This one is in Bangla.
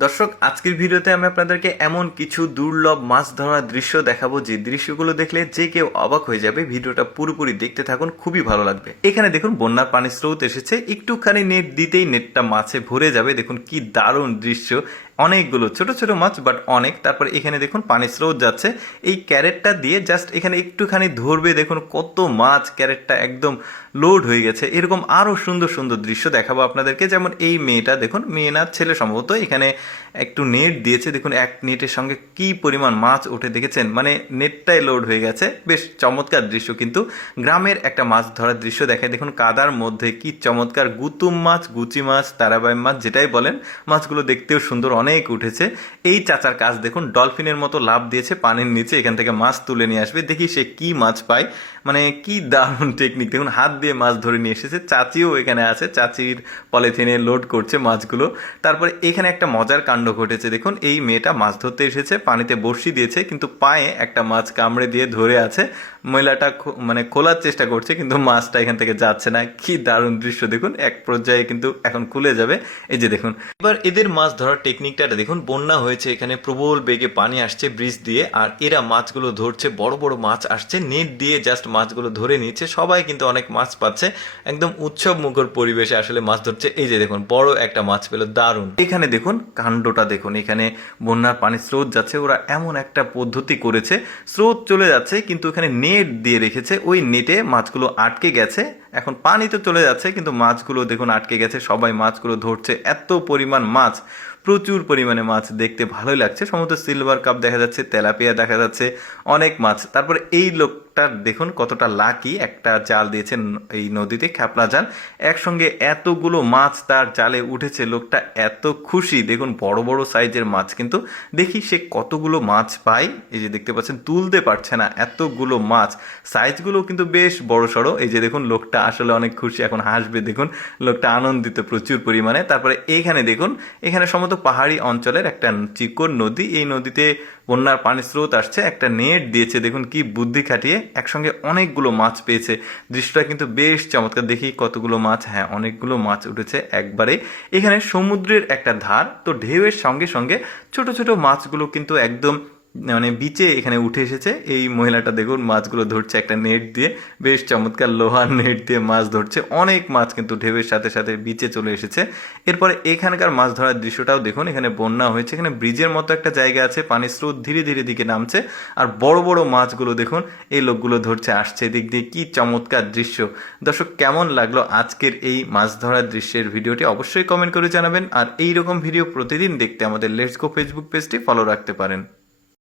দর্শক, আজকের ভিডিওতে আমি আপনাদেরকে এমন কিছু দুর্লভ মাছ ধরার দৃশ্য দেখাবো যে দৃশ্যগুলো দেখলে যে কেউ অবাক হয়ে যাবে। ভিডিওটা পুরোপুরি দেখতে থাকুন, খুবই ভালো লাগবে। এখানে দেখুন বন্যার পানির স্রোত এসেছে, একটুখানি নেট দিতেই নেটটা মাছে ভরে যাবে। দেখুন কি দারুণ দৃশ্য, অনেকগুলো ছোট ছোট মাছ বাট অনেক। তারপরে এখানে দেখুন পানির স্রোত যাচ্ছে, এই ক্যারেটটা দিয়ে জাস্ট এখানে একটুখানি ধরবে, দেখুন কত মাছ, ক্যারেটটা একদম লোড হয়ে গেছে। এরকম আরও সুন্দর সুন্দর দৃশ্য দেখাবো আপনাদেরকে। যেমন এই মেয়েটা দেখুন, মেয়ে না ছেলে সম্ভবত, এখানে একটু নেট দিয়েছে, দেখুন এক নেটের সঙ্গে কি পরিমাণ মাছ ওঠে দেখেছেন, মানে নেটটাই লোড হয়ে গেছে। বেশ চমৎকার দৃশ্য, কিন্তু গ্রামের একটা মাছ ধরার দৃশ্য দেখায়। দেখুন কাদার মধ্যে কি চমৎকার গুতুম মাছ, গুচি মাছ, তারাবাই মাছ যেটাই বলেন, মাছগুলো দেখতেও সুন্দর, অনেক উঠেছে। এই চাচার কাজ দেখুন, ডলফিনের মতো লাফ দিয়েছে পানির নিচে, এখান থেকে মাছ তুলে নিয়ে আসবে। দেখি সে কি মাছ পায়, মানে কি দারুণ টেকনিক। দেখুন হাত দিয়ে মাছ ধরে নিয়ে এসেছে। চাচিও এখানে আছে, চাচির পলিথিনে লোড করছে মাছগুলো। তারপরে এখানে একটা মজার কাণ্ড ঘটেছে, দেখুন এই মেয়েটা মাছ ধরতে এসেছে, পানিতে বড়শি দিয়েছে, কিন্তু পায়ে একটা মাছ কামড়ে দিয়ে ধরে আছে। মহিলাটা মানে খোলার চেষ্টা করছে, কিন্তু মাছটা এখান থেকে যাচ্ছে না। কি দারুণ দৃশ্য দেখুন, এক পর্যায়ে কিন্তু এখন খুলে যাবে। এই যে দেখুন, এবার এদের মাছ ধরার টেকনিকটা দেখুন। বন্যা হয়েছে, এখানে প্রবল বেগে পানি আসছে ব্রিজ দিয়ে, আর এরা মাছগুলো ধরছে। বড় বড় মাছ আসছে, নেট দিয়ে জাস্ট মাছগুলো ধরে নিচ্ছে। সবাই কিন্তু অনেক মাছ পাচ্ছে, একদম উৎসব মুখর পরিবেশে আসলে মাছ ধরছে। এই যে দেখুন বড় একটা মাছ পেল, দারুণ। এখানে দেখুন কাণ্ডটা দেখুন, এখানে বন্যার পানি স্রোত যাচ্ছে, ওরা এমন একটা পদ্ধতি করেছে, স্রোত চলে যাচ্ছে কিন্তু এখানে নেট দিয়ে রেখেছে, ওই নেটে মাছগুলো আটকে গেছে। এখন পানি তো চলে যাচ্ছে কিন্তু মাছগুলো দেখুন আটকে গেছে, সবাই মাছগুলো ধরছে। এত পরিমাণ মাছ, প্রচুর পরিমাণে মাছ, দেখতে ভালোই লাগছে। সম্ভবত সিলভার কাপ দেখা যাচ্ছে, তেলাপিয়া দেখা যাচ্ছে, অনেক মাছ। তারপরে এই লোকটা দেখুন কতটা লাকি, একটা জাল দিয়েছেন এই নদীতে, খ্যাপলা জাল, একসঙ্গে এতগুলো মাছ তার জালে উঠেছে। লোকটা এত খুশি, দেখুন বড় বড় সাইজের মাছ। কিন্তু দেখি সে কতগুলো মাছ পায়। এই যে দেখতে পাচ্ছেন, তুলতে পারছে না, এতগুলো মাছ, সাইজগুলো কিন্তু বেশ বড় সড়ো। এই যে দেখুন লোকটা আসলে অনেক খুশি, এখন হাসবে। দেখুন লোকটা আনন্দিত প্রচুর পরিমাণে। তারপরে এইখানে দেখুন, এখানে সম্ভবত পাহাড়ি অঞ্চলের একটা চিকন নদী, এই নদীতে বন্যার পানির স্রোত আসছে, একটা নেট দিয়েছে, দেখুন কি বুদ্ধি খাটিয়ে একসঙ্গে অনেকগুলো মাছ পেয়েছে। দৃশ্যটা কিন্তু বেশ চমৎকার। দেখি কতগুলো মাছ, হ্যাঁ অনেকগুলো মাছ উঠেছে একবারে। এখানে সমুদ্রের একটা ধার, তো ঢেউয়ের সঙ্গে সঙ্গে ছোট ছোট মাছগুলো কিন্তু একদম মানে বিচে এখানে উঠে এসেছে। এই মহিলাটা দেখুন মাছগুলো ধরছে একটা নেট দিয়ে, বেশ চমৎকার লোহার নেট দিয়ে মাছ ধরছে। অনেক মাছ কিন্তু ঢেউয়ের সাথে সাথে বিচে চলে এসেছে। এরপরে এখানকার মাছ ধরার দৃশ্যটাও দেখুন, এখানে বন্যা হয়েছে, এখানে ব্রিজের মতো একটা জায়গা আছে, পানির স্রোত ধীরে ধীরে দিকে নামছে, আর বড় বড় মাছগুলো দেখুন এই লোকগুলো ধরছে, আসছে দিক দিয়ে। কি চমৎকার দৃশ্য। দর্শক, কেমন লাগলো আজকের এই মাছ ধরার দৃশ্যের ভিডিওটি অবশ্যই কমেন্ট করে জানাবেন। আর এই রকম ভিডিও প্রতিদিন দেখতে আমাদের লেটস গো ফেসবুক পেজটি ফলো রাখতে পারেন।